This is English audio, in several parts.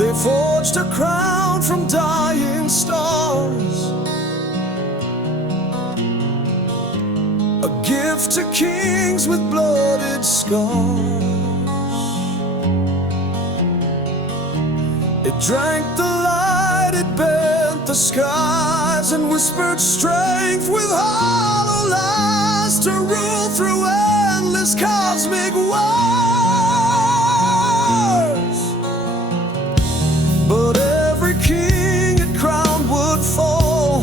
They forged a crown from dying stars, a gift to kings with blooded scars. It drank the light, it bent the skies, and whispered strength with hollow lies to rule through endless cosmic wars. But every king it crowned would fall,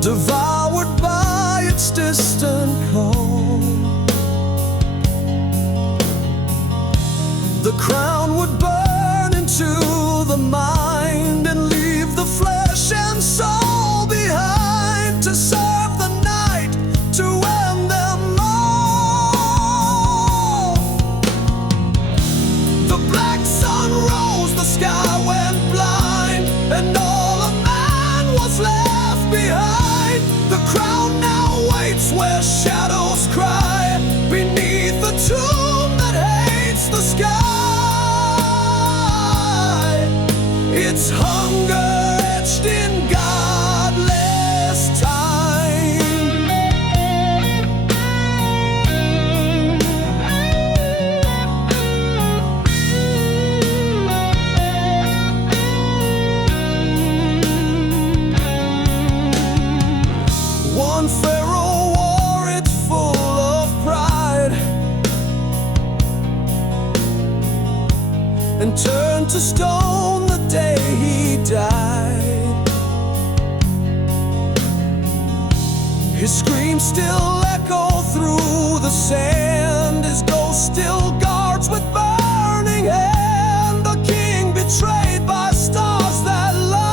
devoured by its distant call. The crown would burn into the mind and leave the flesh and soul behind, to serve the night, to end them all. The black sun rose, the sky went blind, and all of man was left behind. The crown now waits where shadows cry, beneath the tomb that hates the sky. It's hunger etched in godless time. One pharaoh wore it full of pride, and turned to stone the day he died. His screams still echo through the sand, his ghost still guards with burning hand, the king betrayed by stars that lied.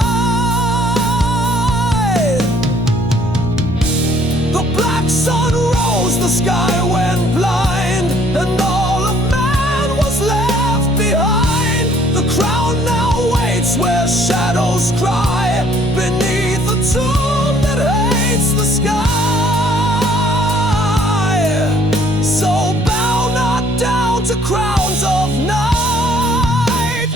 The black sun rose, the sky went blind, and all of man was left behind. The crown now waits where shadows cry, beneath the tomb that hates the sky. So bow not down to crowns of night.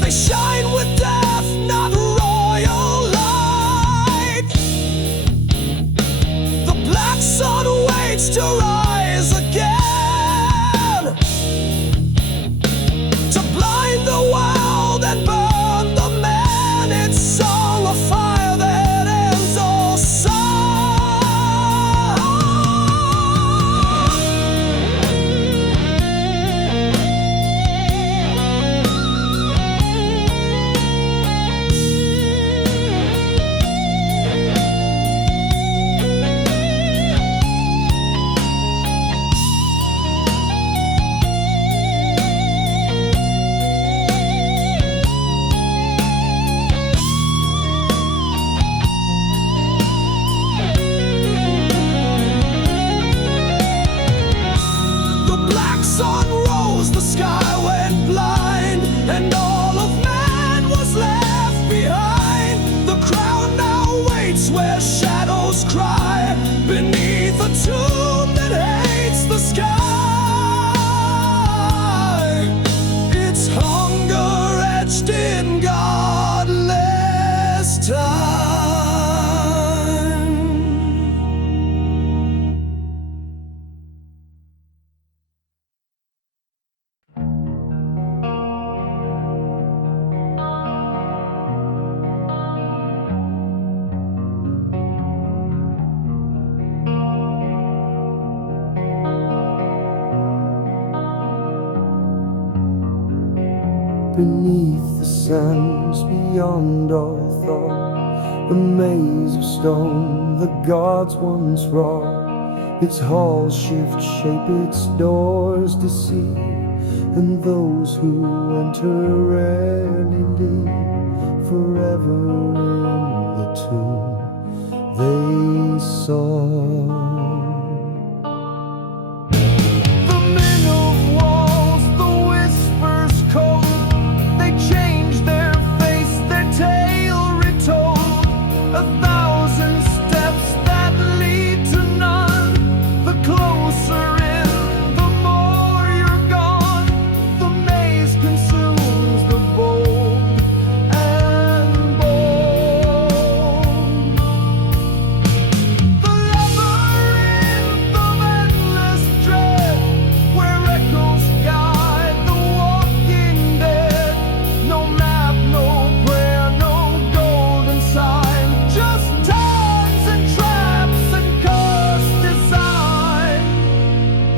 They shine with death, not royal light. The black sun waits to rise again, to blind the world and burn the man. It's song of fire that ends all song. The black sun rose, the sky went blind, and all of man was left behind. The crown now waits where shadows cry, beneath a tomb that hates the sky. It's hunger etched in godless time. Beneath the sands, beyond all thought, a maze of stone the gods once wrought. Its halls shift shape, its doors deceive, and those who enter rarely leave. Forever in the tomb they saw. Closer in, the more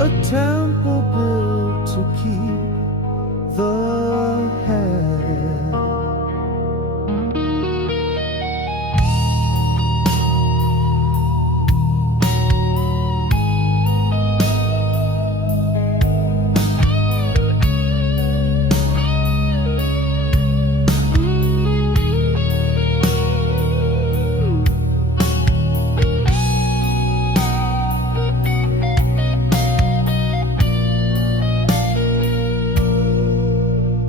a temple built to keep the head.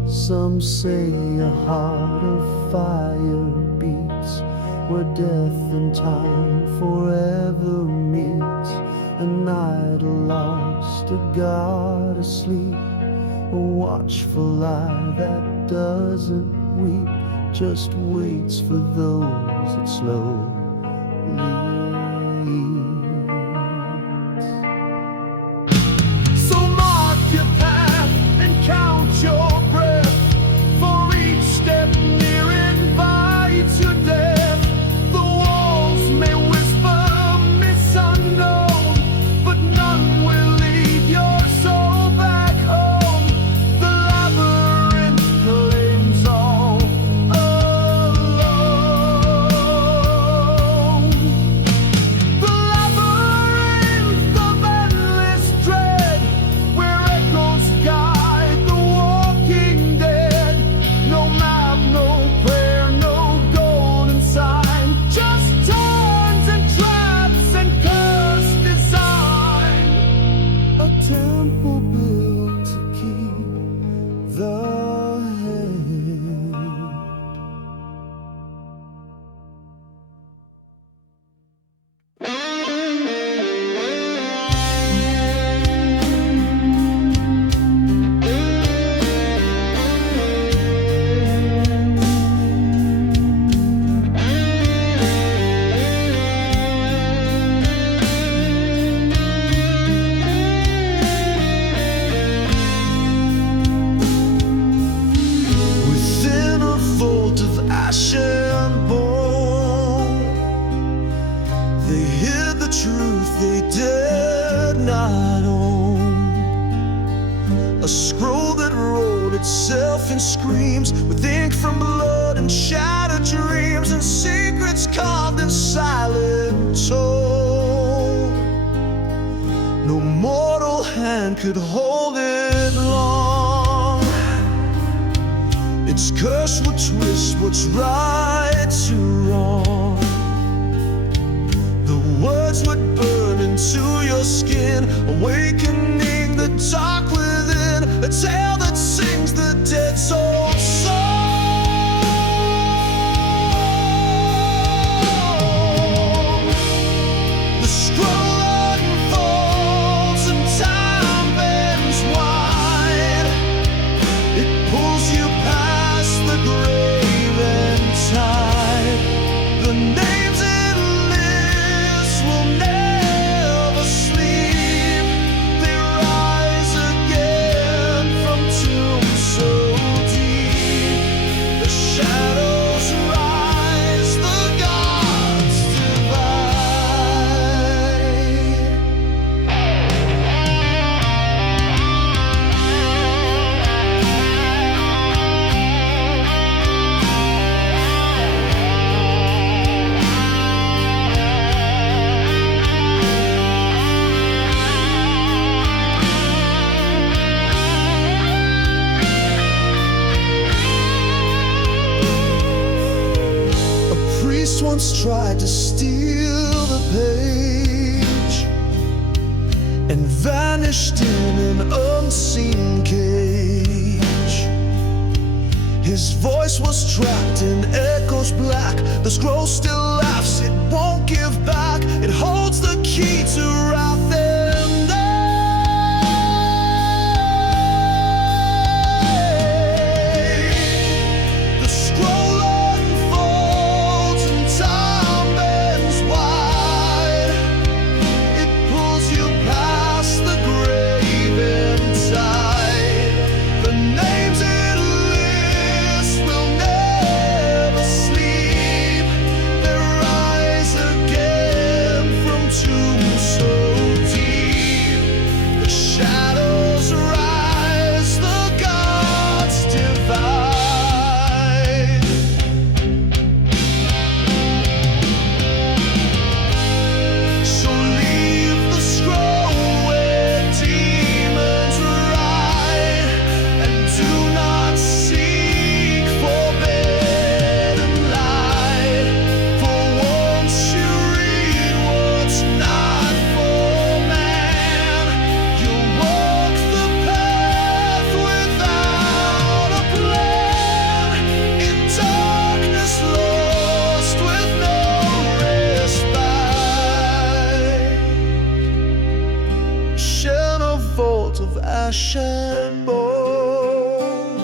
Some say a heart of fire beats, where death and time forever meets. An idol lost, a god asleep, a watchful eye that doesn't weep, just waits for those it slowly eats. So mark your path and count your breath, for each step near invites your death. The walls may whisper myths unknown, but none will lead your soul back home. The labyrinth claims all alone. The labyrinth of endless dread, where echoes guide the walking dead. No map, no prayer, no golden sign, just turns and traps and cursed design. A temple built to keep the head. Within a vault of ash and bone, they hid the truth they dared not own. A scroll that wrote itself in screams, with ink from blood and shattered dreams, and secrets carved in silent tone. No mortal hand could hold it long. Its curse would twist what's right to wrong. The words would burn into your skin, awakening the dark within. A tale that sings the dead soul's song. The scroll unfolds and time bends wide. It pulls you past the grave and tide. The names it lists will never sleep. They rise again from tombs so deep. The shadows rise, the gods divide. A priest once tried to steal the page and vanished in an unseen cage. His voice was trapped in echoes black. The scroll still laughs, it won't give back. It holds the key to wrath and age. The scroll unfolds and time bends wide. It pulls you past the grave and tide. The names it lists will never sleep. They rise again from flesh and bone.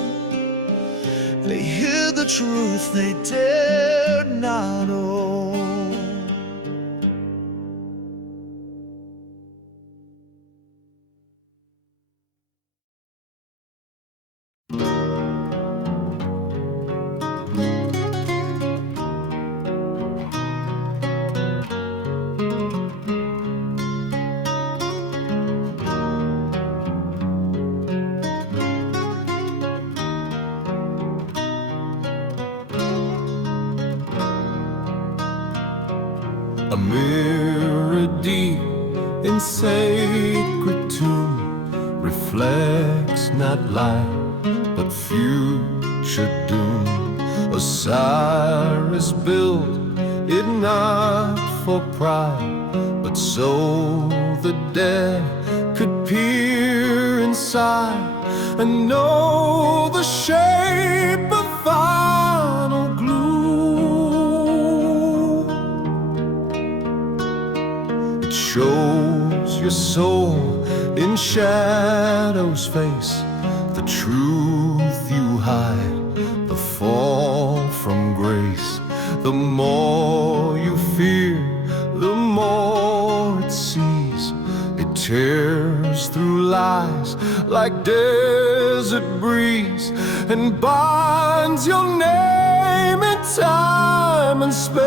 They hid the truth they dared not own. A mirror deep in sacred tomb reflects not light but future doom. Osiris built it not for pride, but so the dead could peer inside and know the shape of final glue. It shows your soul in shadow's face, the truth you hide, the fall from grace. The more you fear, the more it sees. It tears through lies like desert breeze and binds your name in time and space.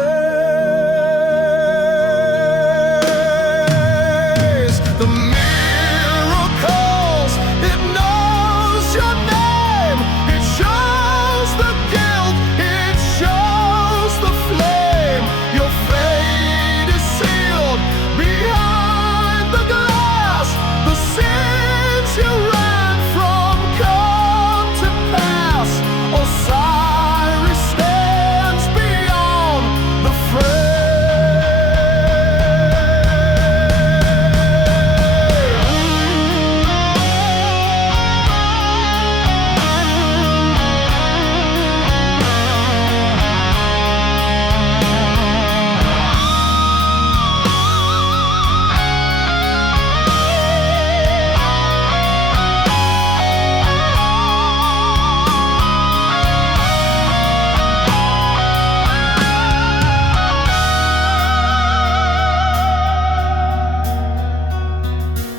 The mirror calls, it knows your name. It shows the guilt, it shows the flame. Your fate is sealed behind the glass. The sins you ran from come to pass. Osiris stands beyond the frame.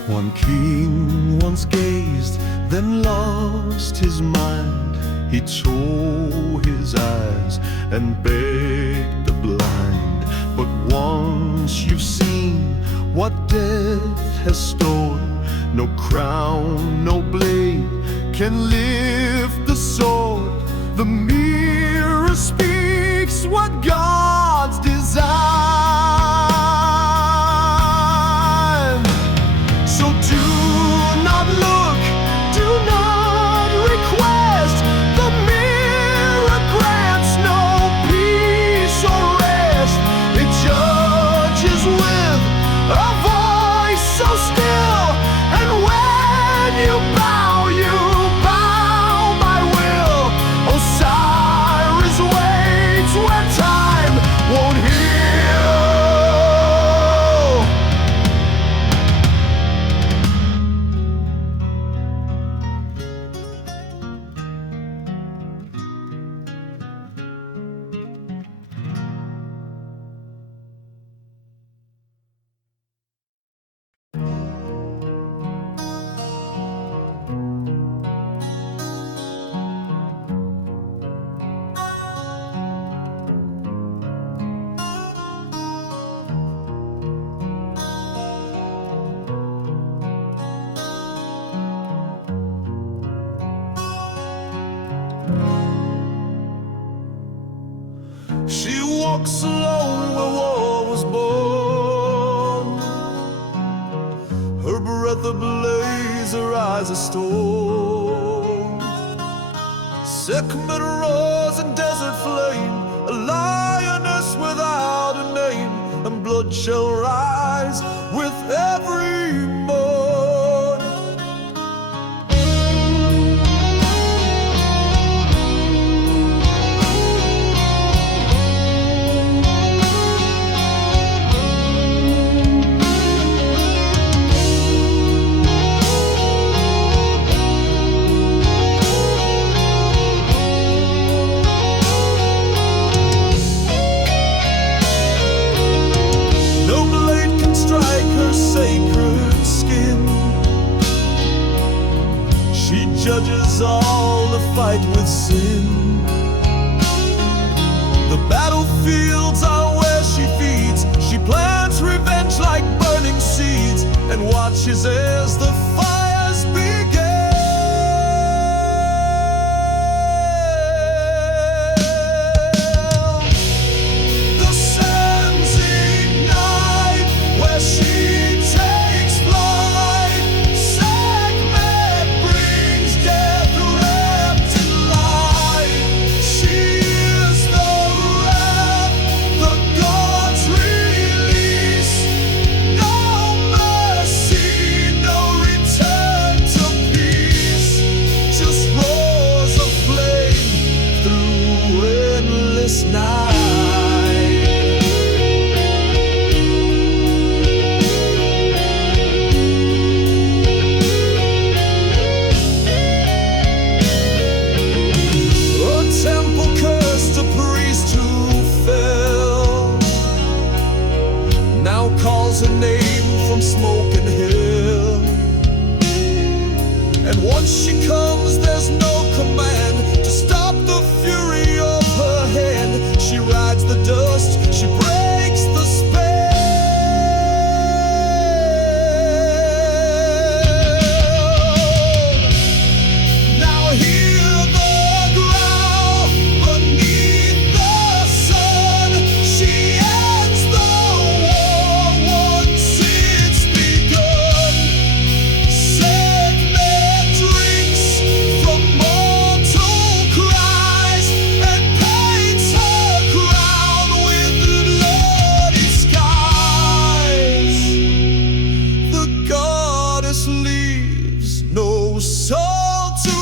One king once gazed, then lost his mind. He tore his eyes and begged the blind. But once you've seen what death has stored, no crown, no blade can lift the sword. The mirror speaks what God's design. So do not look, do not request. The mirror grants no peace or rest. It judges with a voice so still, and when you bow by will. Osiris waits where time won't heal. She walks alone where war was born. Her breath ablaze, her eyes a storm. Sekhmet roars in desert flame, a lioness without a name, and blood shall rise with every morn. judges all to fight with sin. The battlefields are where she feeds. She plants revenge like burning seeds and watches as the fires begin. The sands ignite where she takes flight. Sekhmet brings death wrapped in light. She is the wrath the gods release. No mercy, no return to peace. Just roars of flame through endless night. A temple cursed, a priest who fell, now calls a name from smoke and hell. And once she comes, there's no command to stop the fury of her hand. She rides the dust, she breaks the spell. Now hear the growl beneath the sun. She ends the war once it's begun. Sekhmet drinks from mortal cries and paints her crown with bloody skies. The goddess leaves no soul to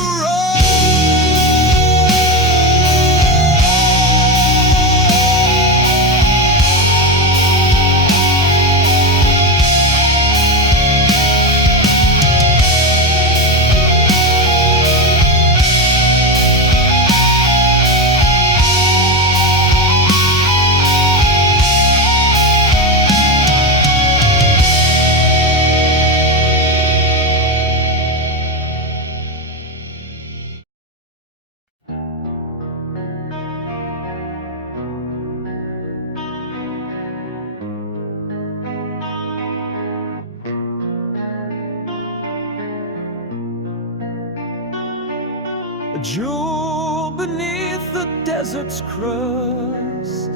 A jewel beneath the desert's crust,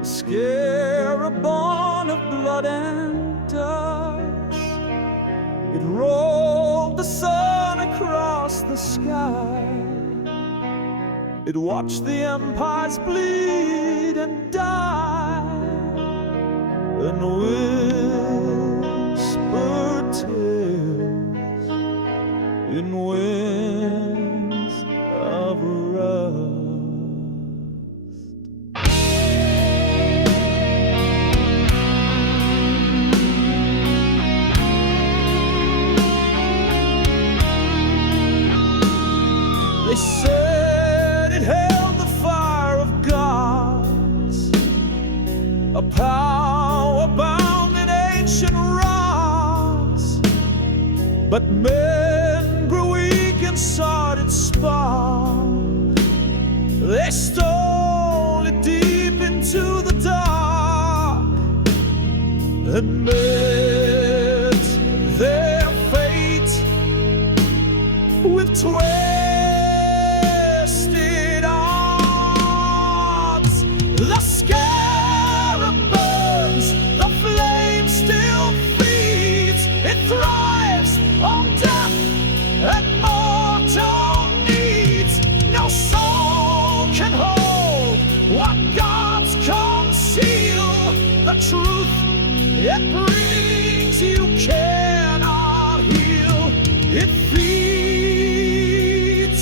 a scarab born of blood and dust. It rolled the sun across the sky. It watched the empires bleed and die, and whispered tales in winds of rust. They said it held the fire of gods, a power bound in ancient rocks. But men grew weak and sought its spark. They stole it deep into the dark and met their fate with twisted arms. The scarab burns, the flame still feeds. It thrives on death and mortal needs. No soul can hold what gods conceal. The truth it brings you cannot heal. It feeds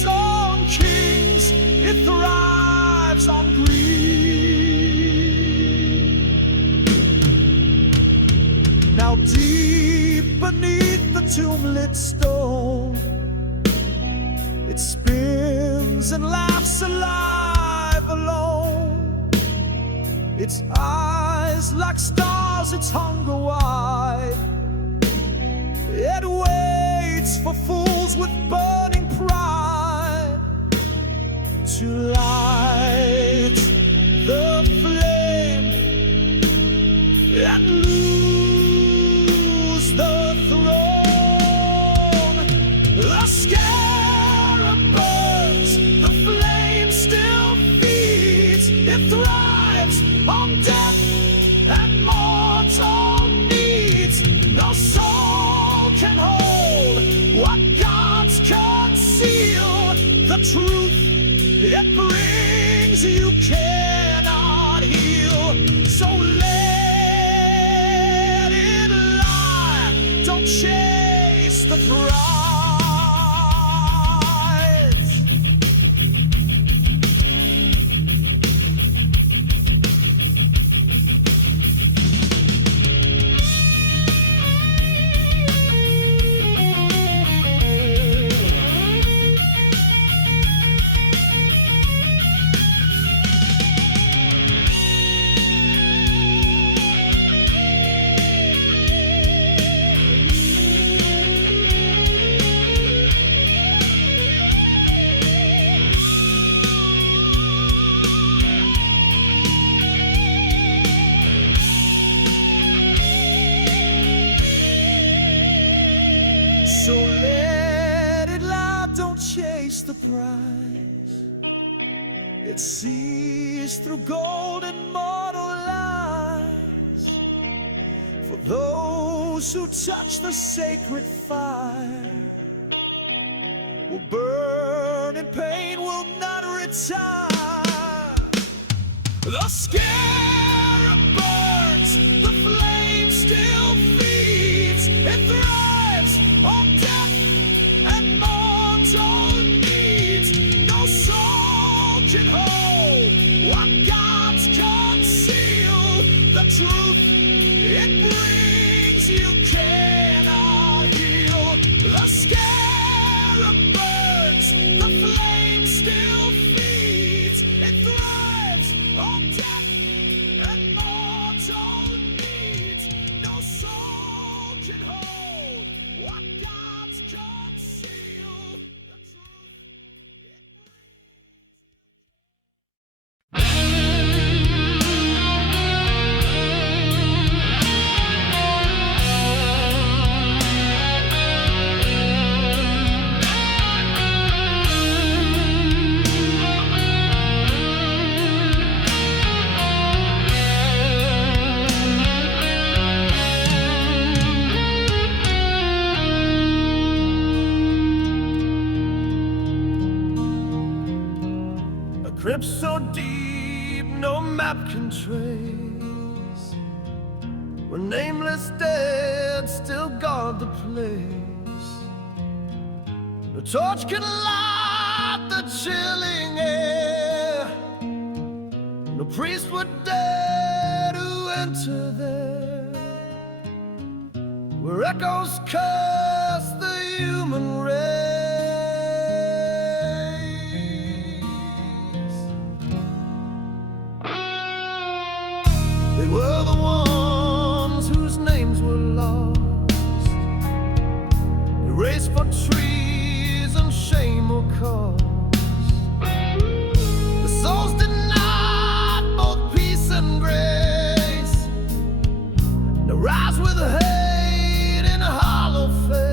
on kings, it thrives on greed. Now deep beneath the tomb-lit stone, it spins and laughs alive alone. Its eyes like stars, its hunger wide. It waits for fools rose with burning pride to light the flame and lose the throne. The scarab burns, the flame still feeds, it thrives on death and mortal needs. No soul can hold what gods conceal. The truth it brings you cannot heal. So let it lie, don't chase the prize. So let it lie, don't chase the prize. It sees through gold and mortal lies. For those who touch the sacred fire will burn in pain, will not retire. The scarab burns, the flame still feeds, it thrives on death and mortal needs. No soul can hold what gods conceal. The truth it brings you cannot heal. The scarab burns, the flame still feeds, it thrives on death and mortal needs. No soul can hold what gods conceal. The truth it A crypt so deep no map can trace, where nameless dead still guard the place. The torch can light the chilling air. No priest would dare to enter there, where echoes curse the human race. They were the ones whose names were lost, erased for treason, shame, or cause. The souls denied both peace and grace, now rise with hate in a hollow face.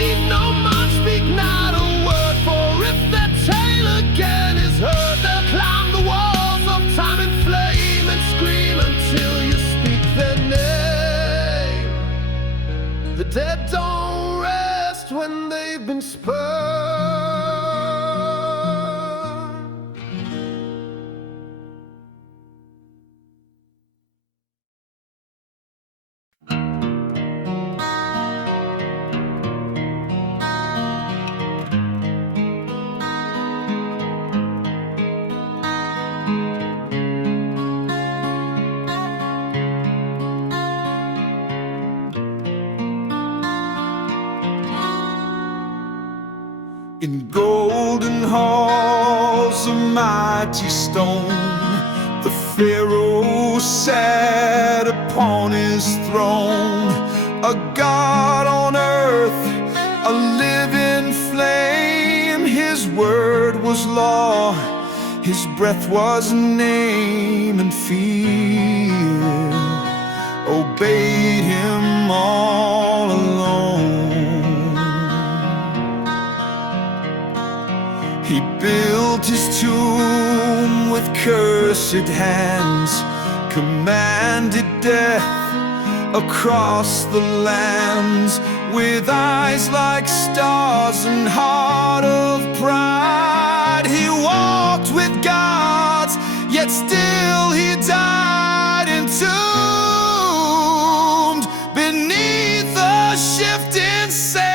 Leave no mark, speak not a word, for if their tale again is heard, they'll climb the walls of time and flame and scream until you speak their name. The dead don't rest when they've been spurned. In golden halls of mighty stone, the Pharaoh sat upon his throne, a god on earth, a living flame. His word was law, his breath was name, and fear obeyed him all alone. He built his tomb with cursed hands, commanded death across the lands. With eyes like stars and heart of pride, he walked with gods, yet still he died, entombed beneath a shifting sand.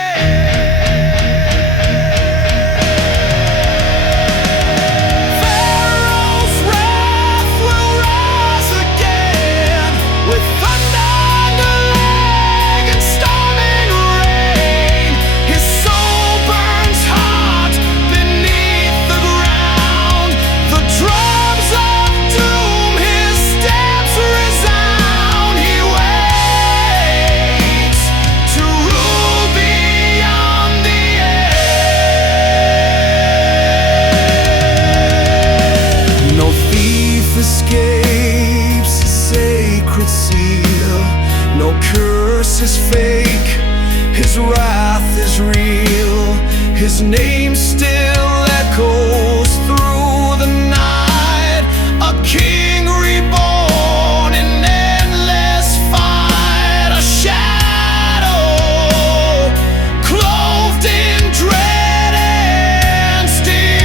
Escapes the sacred seal. No curse is fake, his wrath is real. His name still echoes through the night, a king reborn in endless fight, a shadow clothed in dread and steel.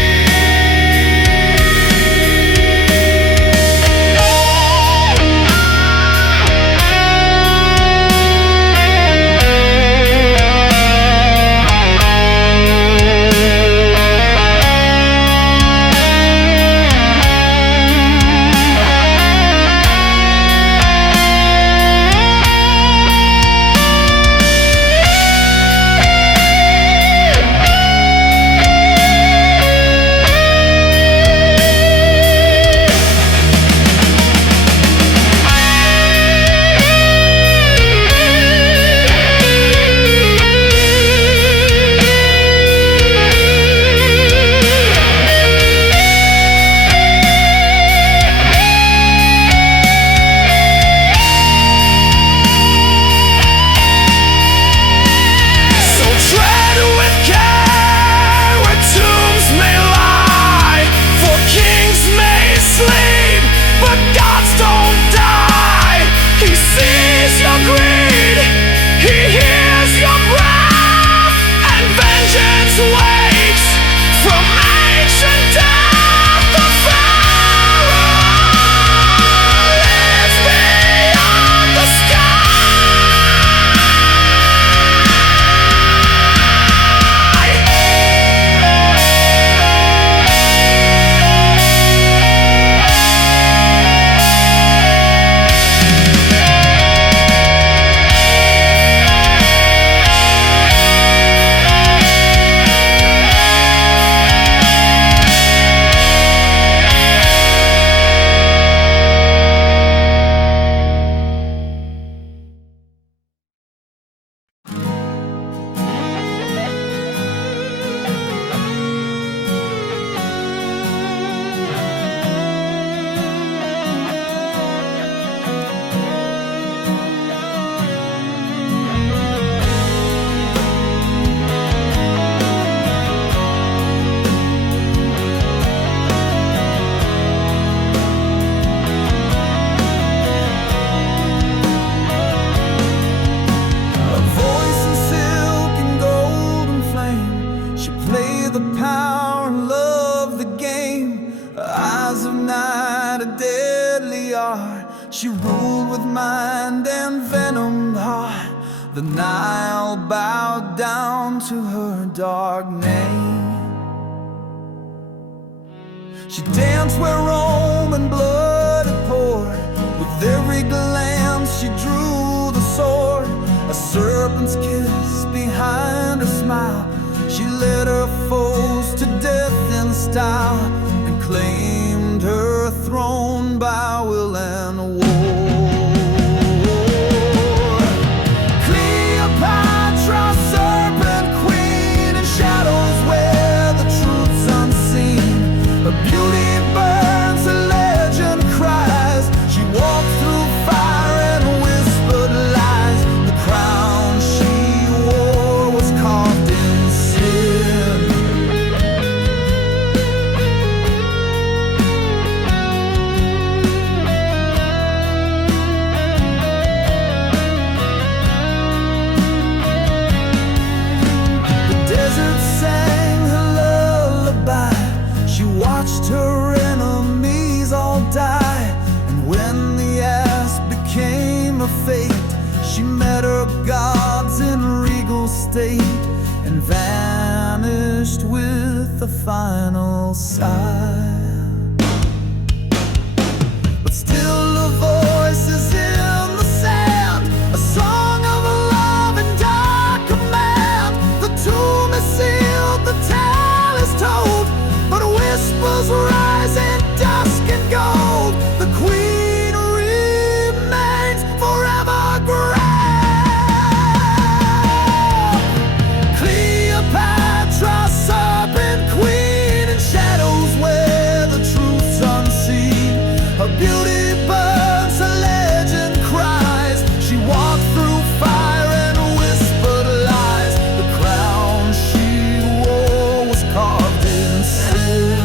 the power and love the game. Eyes of night, a deadly art. She ruled with mind and venomed heart. The Nile bowed down to her dark name. She danced where Roman blood had poured. With every glance she drew the sword. A serpent's kiss behind her smile. She led her foes to death in style, and claimed her throne by will and war. Cleopatra, serpent queen, in shadows where the truth's unseen. Her beauty burns, her legend cries. She walked through fire and whispered lies. The crown she wore was carved in sin. The desert sang her lullaby. She watched her enemies all die. And when the ass became a fate, she met her gods in regal state, and vanished with the final sigh. But still her voice is in the sand, a song of love and dark command. The tomb is sealed, the tale is told, but whispers rise in dusk and gold. The queen remains forever grand. Cleopatra, serpent queen, in shadows where the truth's unseen. Her beauty burns, her legend cries. She walked through fire and whispered lies. The crown she wore was carved in sin.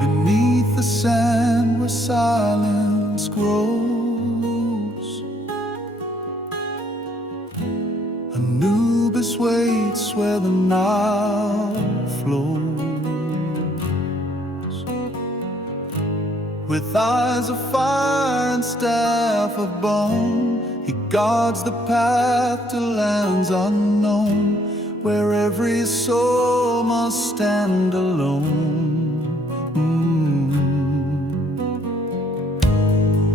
Beneath the sand where silence grows, Anubis waits where the Nile flows. With eyes of fire and staff of bone, he guards the path to lands unknown, where every soul must stand alone.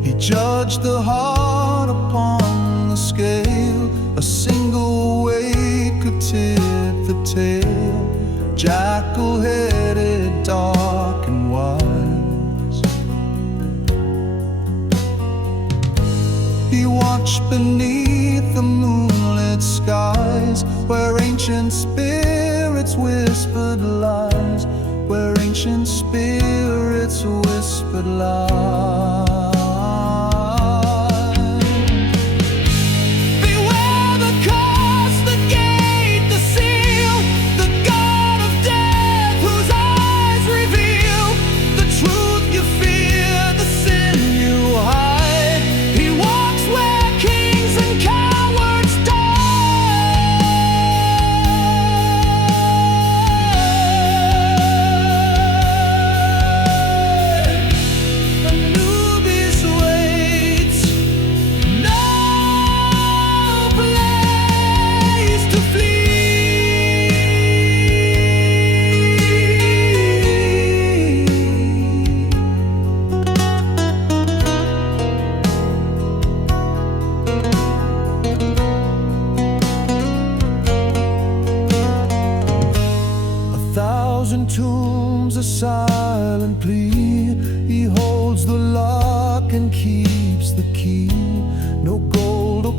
He judged the heart upon the scale. A single weight could tip the tail. Jackal-headed, dark and wise, he watched beneath the moonlit skies, where ancient spirits whispered lies, where ancient spirits whispered lies. Beware the curse, the gate, the seal, the god of death whose eyes reveal the truth you fear, the sin you hide.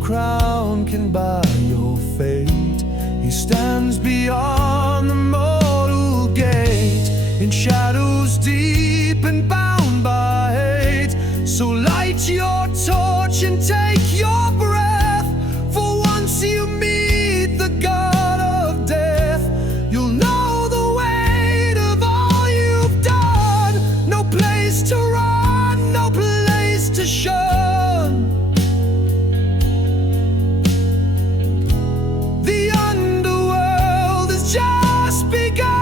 crown can buy your fate. He stands beyond the mortal gate, in shadows deep and bound by hate. So light your torch and take your breath, for once you meet the god of death, you'll know the weight of all you've done. No place to run, no place to shun. The underworld has just begun.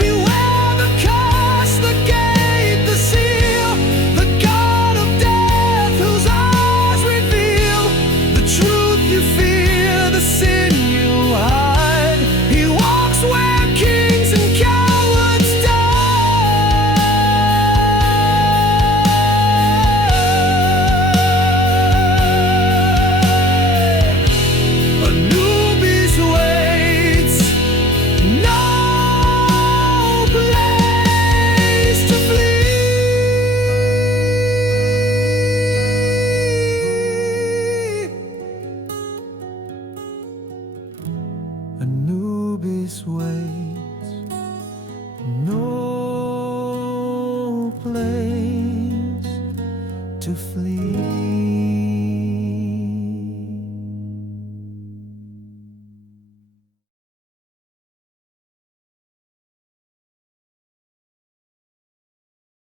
Beware the curse, the gate, the seal, the god of death whose eyes reveal the truth you fear, the sin you hide. He walks where kings and cowards die. Anubis waits, no place to flee. Anubis waits, no place to flee.